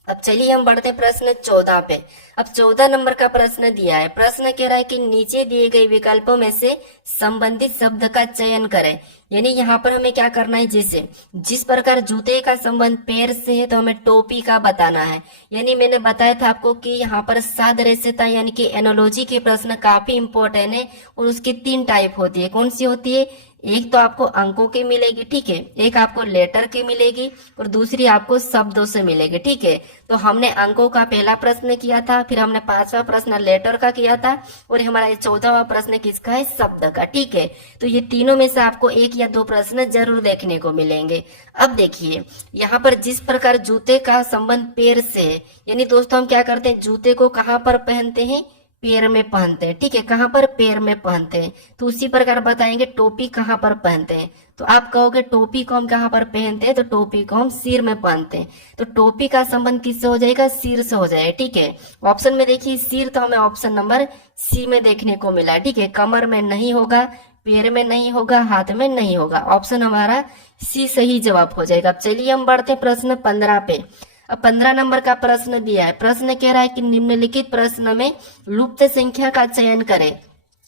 अब चलिए हम बढ़ते हैं प्रश्न 14 पे। अब 14 नंबर का प्रश्न दिया है। प्रश्न कह रहा है कि नीचे दिए गए विकल्पों में से संबंधित शब्द का चयन करें। यानी यहाँ पर हमें क्या करना है, जैसे जिस प्रकार जूते का संबंध पैर से है तो हमें टोपी का बताना है। यानी मैंने बताया था आपको कि यहाँ पर सादृश्यता यानी कि एनोलॉजी के प्रश्न काफी इंपॉर्टेंट है, और उसकी 3 टाइप होती है। कौन सी होती है, एक तो आपको अंकों की मिलेगी, ठीक है, एक आपको लेटर की मिलेगी, और दूसरी आपको शब्दों से मिलेगी। ठीक है, तो हमने अंकों का पहला प्रश्न किया था, फिर हमने 5वां प्रश्न लेटर का किया था, और हमारा 14वां प्रश्न किसका है, शब्द का। ठीक है, तो ये तीनों में से आपको 1 या 2 प्रश्न जरूर देखने को मिलेंगे। अब देखिए यहाँ पर जिस प्रकार जूते का संबंध पैर से है, यानी दोस्तों हम क्या करते हैं, जूते को कहाँ पर पहनते हैं, पैर में पहनते हैं। ठीक है, कहाँ पर, पैर में पहनते हैं। तो उसी प्रकार बताएंगे टोपी कहाँ पर पहनते हैं, तो आप कहोगे टोपी को हम कहाँ पर पहनते हैं, तो टोपी को हम सिर में पहनते हैं। तो टोपी का संबंध किससे हो जाएगा, सिर से हो जाएगा। ठीक है, ऑप्शन में देखिए सिर, तो हमें ऑप्शन नंबर सी में देखने को मिला। ठीक है, कमर में नहीं होगा, पैर में नहीं होगा, हाथ में नहीं होगा, ऑप्शन हमारा सी सही जवाब हो जाएगा। अब चलिए हम बढ़ते प्रश्न 15 पे। अब 15 नंबर का प्रश्न दिया है। प्रश्न कह रहा है कि निम्नलिखित प्रश्न में लुप्त संख्या का चयन करें।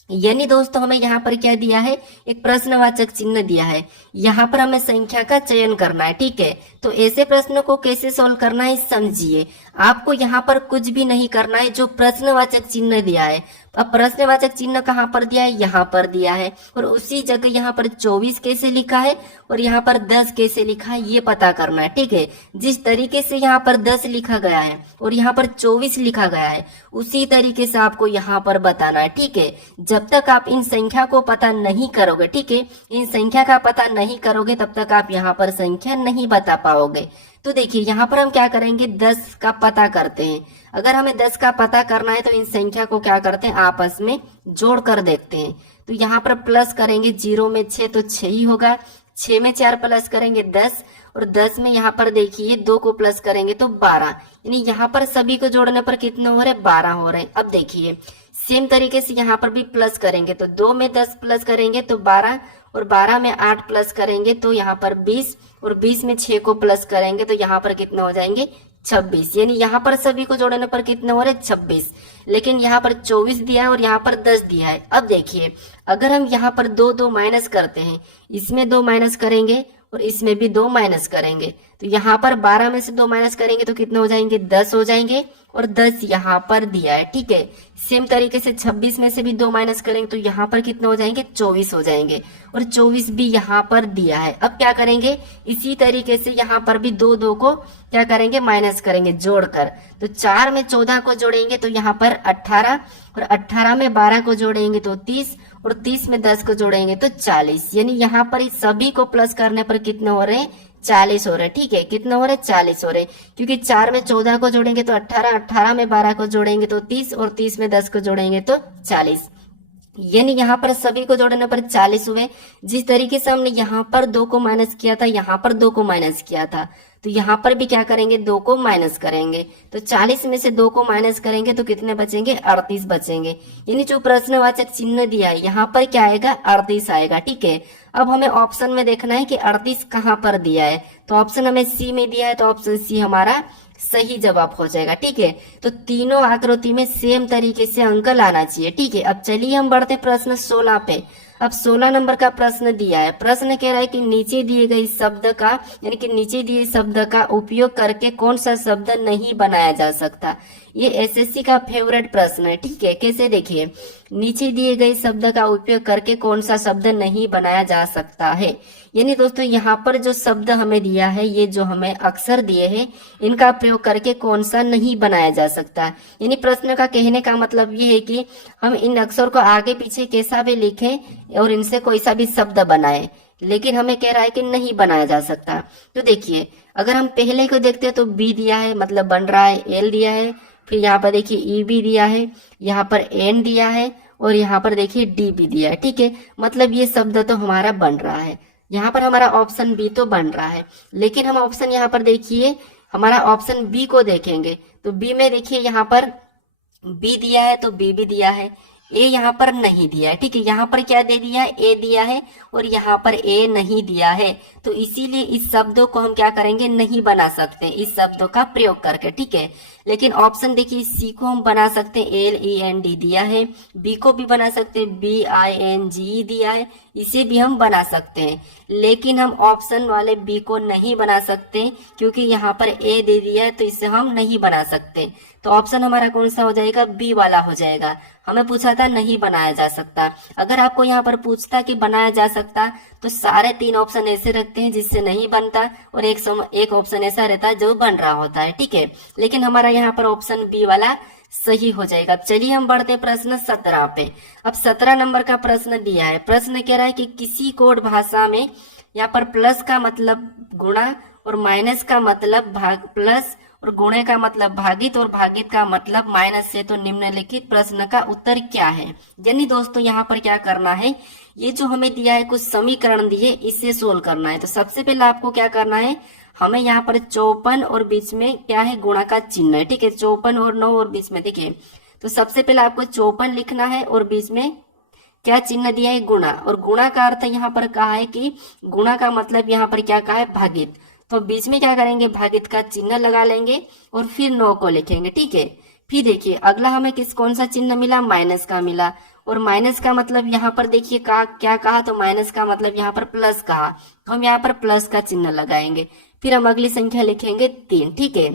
यानी दोस्तों हमें यहाँ पर क्या दिया है, एक प्रश्नवाचक चिन्ह दिया है, यहाँ पर हमें संख्या का चयन करना है। ठीक है, तो ऐसे प्रश्नों को कैसे सॉल्व करना है समझिए। आपको यहाँ पर कुछ भी नहीं करना है, जो प्रश्नवाचक चिन्ह दिया है। अब प्रश्नवाचक चिन्ह कहाँ पर दिया है, यहाँ पर दिया है, और उसी जगह यहाँ पर 24 कैसे लिखा है और यहाँ पर 10 कैसे लिखा है, ये पता करना है। ठीक है, जिस तरीके से यहाँ पर 10 लिखा गया है और यहाँ पर 24 लिखा गया है, उसी तरीके से आपको यहाँ पर बताना है। ठीक है, जब तक आप इन संख्या को पता नहीं करोगे, ठीक है, इन संख्या का पता नहीं करोगे, तब तक आप यहाँ पर संख्या नहीं बता पाओगे। तो देखिए यहाँ पर हम क्या करेंगे, 10 का पता करते हैं। अगर हमें 10 का पता करना है तो इन संख्या को क्या करते हैं, आपस में जोड़ कर देखते हैं। तो यहाँ पर प्लस करेंगे, 0 में 6 तो 6 ही होगा, 6 में 4 प्लस करेंगे 10, और 10 में यहाँ पर देखिए 2 को प्लस करेंगे तो 12, यानी यहाँ पर सभी को जोड़ने पर कितने हो रहे, 12 हो रहे हैं। अब देखिए सेम तरीके से यहाँ पर भी प्लस करेंगे, तो 2 में 10 प्लस करेंगे तो 12, और 12 में 8 प्लस करेंगे तो यहाँ पर 20, और 20 में 6 को प्लस करेंगे तो यहाँ पर कितने हो जाएंगे, 26। यानी यहाँ पर सभी को जोड़ने पर कितने हो रहे, 26। लेकिन यहाँ पर 24 दिया है और यहाँ पर 10 दिया है। अब देखिए अगर हम यहाँ पर 2 माइनस करते हैं, इसमें 2 माइनस करेंगे और इसमें भी 2 माइनस करेंगे, तो यहाँ पर 12 में से 2 माइनस करेंगे तो कितने हो जाएंगे, 10 हो जाएंगे, और 10 यहाँ पर दिया है। ठीक है, सेम तरीके से 26 में से भी 2 माइनस करेंगे तो यहाँ पर कितने हो जाएंगे, 24 हो जाएंगे, और 24 भी यहाँ पर दिया है। अब क्या करेंगे, इसी तरीके से यहाँ पर भी 2 को क्या करेंगे, माइनस करेंगे जोड़कर। तो 4 में 14 को जोड़ेंगे तो यहाँ पर 18, और 18 में 12 को जोड़ेंगे तो 30, और 30 में 10 को जोड़ेंगे तो 40। यानी यहाँ पर इस सभी को प्लस करने पर कितने हो रहे हैं, 40 हो रहे हैं। ठीक है, कितने हो रहे हैं, 40 हो रहे हैं, क्योंकि 4 में 14 को जोड़ेंगे तो 18, 18 में 12 को जोड़ेंगे तो 30, और 30 में 10 को जोड़ेंगे तो 40। यानी यहाँ पर सभी को जोड़ने पर 40 हुए। जिस तरीके से हमने यहाँ पर 2 को माइनस किया था, यहाँ पर 2 को माइनस किया था, तो यहाँ पर भी क्या करेंगे, 2 को माइनस करेंगे। तो 40 में से 2 को माइनस करेंगे तो कितने बचेंगे, 38 बचेंगे। यानी जो प्रश्नवाचक चिन्ह दिया है यहाँ पर क्या आएगा, 38 आएगा। ठीक है, अब हमें ऑप्शन में देखना है कि 38 कहाँ पर दिया है, तो ऑप्शन हमें सी में दिया है, तो ऑप्शन सी हमारा सही जवाब हो जाएगा। ठीक है, तो तीनों आकृति में सेम तरीके से अंक लाना चाहिए। ठीक है, अब चलिए हम बढ़ते प्रश्न 16 पे। अब 16 नंबर का प्रश्न दिया है। प्रश्न कह रहा है कि नीचे दिए गए शब्द का, यानी कि नीचे दिए शब्द का उपयोग करके कौन सा शब्द नहीं बनाया जा सकता। ये एसएससी का फेवरेट प्रश्न है। ठीक है, कैसे देखिए, नीचे दिए गए शब्द का उपयोग करके कौन सा शब्द नहीं बनाया जा सकता है। यानी दोस्तों यहाँ पर जो शब्द हमें दिया है, ये जो हमें अक्षर दिए हैं, इनका प्रयोग करके कौन सा नहीं बनाया जा सकता। यानी प्रश्न का कहने का मतलब ये है कि हम इन अक्षर को आगे पीछे कैसा भी लिखें और इनसे कोई सा भी शब्द बनाए, लेकिन हमें कह रहा है कि नहीं बनाया जा सकता। तो देखिए, अगर हम पहले को देखते हैं तो बी दिया है, मतलब बन रहा है, एल दिया है, फिर यहाँ पर देखिए ई भी दिया है, यहाँ पर एन दिया है और यहाँ पर देखिए डी भी दिया है। ठीक है, मतलब ये शब्द तो हमारा बन रहा है। यहाँ पर हमारा ऑप्शन बी तो बन रहा है, लेकिन हम ऑप्शन यहाँ पर देखिए, हमारा ऑप्शन बी को देखेंगे तो बी में देखिए यहाँ पर बी दिया है तो बी भी दिया है, ए यहाँ पर नहीं दिया है। ठीक है, यहाँ पर क्या दे दिया है, ए दिया है और यहाँ पर ए नहीं दिया है, तो इसीलिए इस शब्दों को हम क्या करेंगे, नहीं बना सकते इस शब्दों का प्रयोग करके। ठीक है, लेकिन ऑप्शन देखिए, सी को हम बना सकते हैं, एल ई एन डी दिया है, बी को भी बना सकते हैं, बी आई एन जी दिया है, इसे भी हम बना सकते हैं, लेकिन हम ऑप्शन वाले बी को नहीं बना सकते क्योंकि यहाँ पर ए दे दिया है, तो इसे हम नहीं बना सकते। तो ऑप्शन हमारा कौन सा हो जाएगा, बी वाला हो जाएगा। हमें पूछा था नहीं बनाया जा सकता। अगर आपको यहाँ पर पूछता कि बनाया जा सकता तो सारे 3 ऑप्शन ऐसे रखते हैं जिससे नहीं बनता और एक ऑप्शन ऐसा रहता है जो बन रहा होता है। ठीक है, लेकिन हमारा यहाँ पर ऑप्शन बी वाला सही हो जाएगा। अब चलिए हम बढ़ते हैं प्रश्न 17 पे। अब 17 नंबर का प्रश्न दिया है। प्रश्न कह रहा है कि किसी कोड भाषा में यहाँ पर प्लस का मतलब गुणा और माइनस का मतलब भाग, प्लस और गुणे का मतलब भागित और भागित का मतलब माइनस से, तो निम्नलिखित प्रश्न का उत्तर क्या है। यानी दोस्तों यहाँ पर क्या करना है, ये जो हमें दिया है कुछ समीकरण दिए, इससे सोल्व करना है। तो सबसे पहले आपको क्या करना है, हमें यहाँ पर 54 और बीच में क्या है, गुणा का चिन्ह है। ठीक है, 54 और 9 और बीच में देखिए, तो सबसे पहले आपको 54 लिखना है और बीच में क्या चिन्ह दिया है, गुणा। और गुणा का अर्थ यहाँ पर कहा है कि गुणा का मतलब यहाँ पर क्या कहा है, भागित। तो बीच में क्या करेंगे, भागित का चिन्ह लगा लेंगे और फिर 9 को लिखेंगे। ठीक है, फिर देखिए अगला हमें कौन सा चिन्ह मिला, माइनस का मिला। और माइनस का मतलब यहाँ पर देखिए क्या कहा, तो माइनस का मतलब यहाँ पर प्लस कहा, तो हम यहाँ पर प्लस का चिन्ह लगाएंगे। फिर हम अगली संख्या लिखेंगे 3। ठीक है,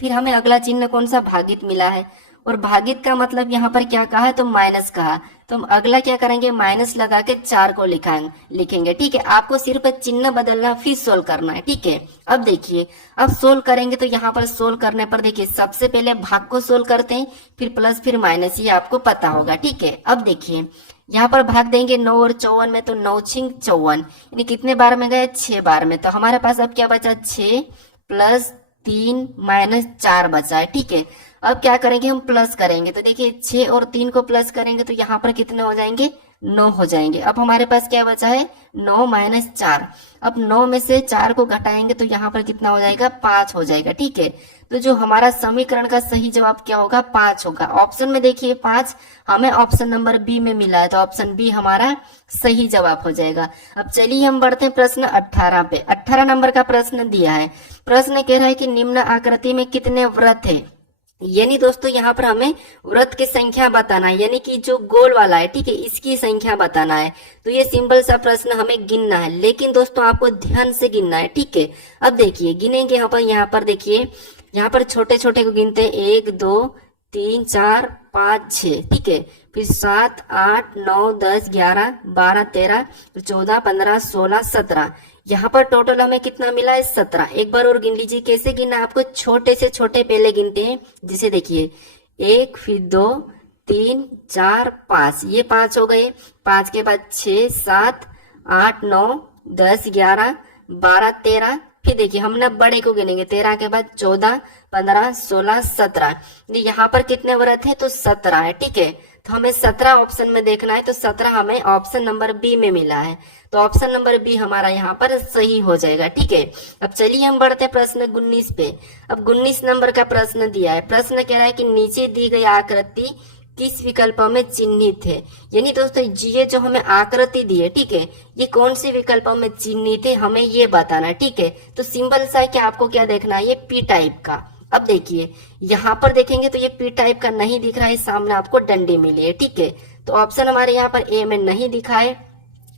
फिर हमें अगला चिन्ह कौन सा, भागित मिला है और भागित का मतलब यहाँ पर क्या कहा है, तो माइनस कहा, तो हम अगला क्या करेंगे, माइनस लगा के 4 को लिखेंगे। ठीक है, आपको सिर्फ चिन्ह बदलना फिर सोल्व करना है। ठीक है, अब देखिए, अब सोल्व करेंगे तो यहाँ पर सोल्व करने पर देखिए सबसे पहले भाग को सोल्व करते हैं, फिर प्लस फिर माइनस, ये आपको पता होगा। ठीक है, अब देखिए यहाँ पर भाग देंगे 9 और 54 में, तो 9 छिंग 54, यानी कितने बार में गए, 6 बार में। तो हमारे पास अब क्या बचा, 6 प्लस 3 माइनस 4 बचा है। ठीक है, अब क्या करेंगे, हम प्लस करेंगे, तो देखिए 6 और 3 को प्लस करेंगे तो यहाँ पर कितने हो जाएंगे, 9 हो जाएंगे। अब हमारे पास क्या बचा है, 9 माइनस 4। अब 9 में से 4 को घटाएंगे तो यहाँ पर कितना हो जाएगा, 5 हो जाएगा। ठीक है, तो जो हमारा समीकरण का सही जवाब क्या होगा, 5 होगा। ऑप्शन में देखिए 5 हमें ऑप्शन नंबर बी में मिला है, तो ऑप्शन बी हमारा सही जवाब हो जाएगा। अब चलिए हम बढ़ते हैं प्रश्न 18 पे। 18 नंबर का प्रश्न दिया है। प्रश्न कह रहा है कि निम्न आकृति में कितने वृत्त है। यानी दोस्तों यहाँ पर हमें वृत्त की संख्या बताना है, यानी कि जो गोल वाला है, ठीक है, इसकी संख्या बताना है। तो ये सिंपल सा प्रश्न हमें गिनना है, लेकिन दोस्तों आपको ध्यान से गिनना है। ठीक है, अब देखिए गिनेंगे यहाँ पर देखिए, यहाँ पर छोटे छोटे को गिनते हैं, 1 2 3 4 5 6। ठीक है, फिर 7 8 9 10 11 12 13 14 15 16 17। यहाँ पर टोटल हमें कितना मिला है, 17। एक बार और गिन लीजिए। कैसे गिनना, आपको छोटे से छोटे पहले गिनते हैं। जैसे देखिए 1 फिर 2 3 4 5, ये 5 हो गए। 5 के बाद 6 7 8 9 10 11 12 13। फिर देखिए हमने बड़े को गिनेंगे, 13 के बाद 14 15 16 17। यहाँ पर कितने वृत्त है, तो 17 है। ठीक है, तो हमें 17 ऑप्शन में देखना है, तो 17 हमें ऑप्शन नंबर बी में मिला है, तो ऑप्शन नंबर बी हमारा यहाँ पर सही हो जाएगा। ठीक है, अब चलिए हम बढ़ते हैं प्रश्न 19 पे। अब 19 नंबर का प्रश्न दिया है। प्रश्न कह रहा है कि नीचे दी गई आकृति किस विकल्प में चिन्हित है। यानी दोस्तों ये जो हमें आकृति दी है, ठीक है, ये कौन से विकल्प में चिन्हित है, हमें ये बताना है। ठीक है, तो सिंबल सा है कि आपको क्या देखना है, ये पी टाइप का। अब देखिए यहाँ पर देखेंगे तो ये पी टाइप का नहीं दिख रहा है, सामने आपको डंडी मिली है। ठीक है, तो ऑप्शन हमारे यहाँ पर ए में नहीं दिखा है।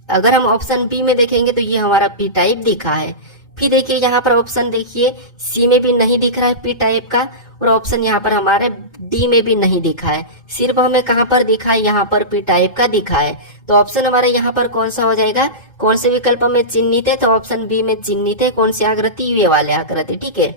अगर हम ऑप्शन बी में देखेंगे तो ये हमारा पी टाइप दिखा है। फिर देखिए यहाँ पर ऑप्शन देखिए सी में भी नहीं दिख रहा है पी टाइप का, और ऑप्शन यहाँ पर हमारे डी में भी नहीं दिखा है, सिर्फ हमें कहाँ पर दिखा है, यहाँ पर पी टाइप का दिखा है। तो ऑप्शन हमारा यहाँ पर कौन सा हो जाएगा, कौन से विकल्प में चिन्हित है, तो ऑप्शन बी में चिन्हित है, कौन सी आकृति, ये वाले आकृति, ठीक है।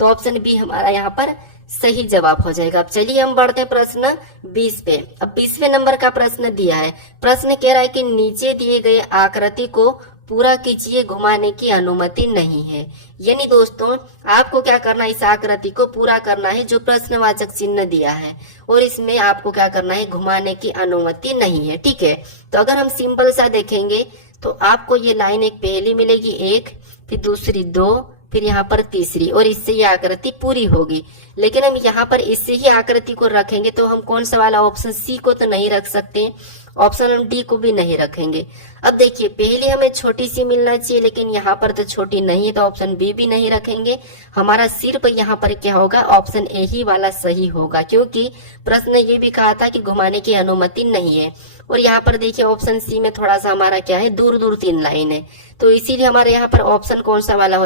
तो ऑप्शन बी हमारा यहाँ पर सही जवाब हो जाएगा। अब चलिए हम बढ़ते हैं प्रश्न 20 पे। अब 20वें नंबर का प्रश्न दिया है, प्रश्न कह रहा है कि नीचे दिए गए आकृति को पूरा कीजिए, घुमाने की अनुमति नहीं है। यानी दोस्तों आपको क्या करना है, इस आकृति को पूरा करना है जो प्रश्नवाचक चिन्ह दिया है, और इसमें आपको क्या करना है, घुमाने की अनुमति नहीं है, ठीक है। तो अगर हम सिंपल सा देखेंगे तो आपको ये लाइन एक पहली मिलेगी, एक, फिर दूसरी 2, फिर यहाँ पर तीसरी, और इससे ये आकृति पूरी होगी। लेकिन हम यहाँ पर इससे ही आकृति को रखेंगे तो हम कौन सा वाला ऑप्शन सी को तो नहीं रख सकते, ऑप्शन हम डी को भी नहीं रखेंगे। अब देखिए पहले हमें छोटी सी मिलना चाहिए, लेकिन यहाँ पर तो छोटी नहीं है, तो ऑप्शन बी भी नहीं रखेंगे। हमारा सिर्फ यहाँ पर क्या होगा, ऑप्शन ए ही वाला सही होगा, क्योंकि प्रश्न ये भी कहा था कि घुमाने की अनुमति नहीं है। और यहाँ पर देखिए ऑप्शन सी में थोड़ा सा हमारा क्या है, दूर दूर 3 लाइन है, तो इसीलिए हमारे यहाँ पर ऑप्शन कौन सा वाला